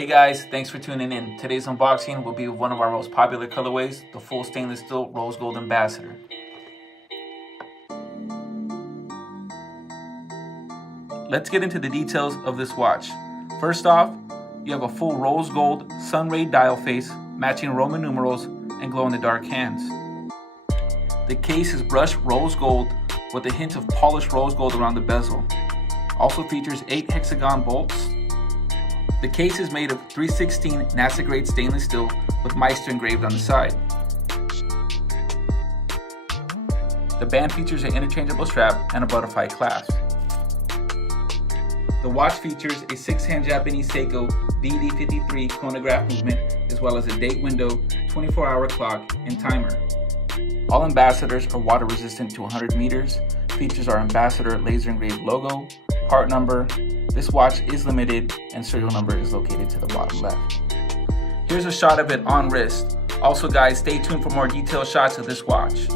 Hey guys, thanks for tuning in. Today's unboxing will be one of our most popular colorways, the full stainless steel Rose Gold Ambassador. Let's get into the details of this watch. First off, you have a full rose gold sun ray dial face, matching Roman numerals and glow-in-the-dark hands. The case is brushed rose gold with a hint of polished rose gold around the bezel. Also features 8 hexagon bolts. The case is made of 316 NASA grade stainless steel with Meister engraved on the side. The band features an interchangeable strap and a butterfly clasp. The watch features a 6-hand Japanese Seiko VD53 chronograph movement, as well as a date window, 24-hour clock, and timer. All Ambassadors are water resistant to 100 meters. Features our Ambassador laser engraved logo, part number. This watch is limited and serial number is located to the bottom left. Here's a shot of it on wrist. Also guys, stay tuned for more detailed shots of this watch.